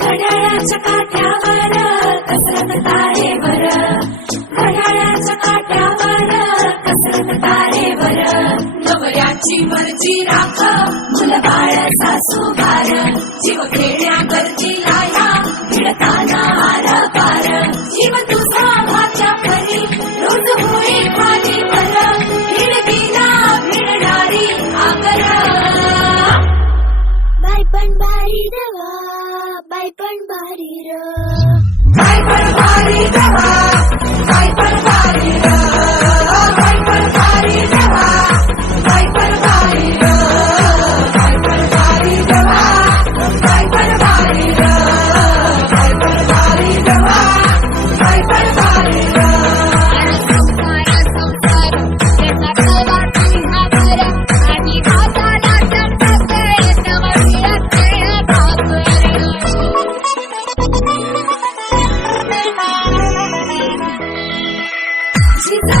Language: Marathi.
घड्याळाच्या काट्यावर कसरत तारेवर घड्याळाच्या काट्यावर कसरत तारेवर नवऱ्याची मर्जी राख मुल बाळ सासू बार जीव खेळण्या गरजीला या भिडताना आला पार जीव तुझा પણ મારી રો પણ મારી Since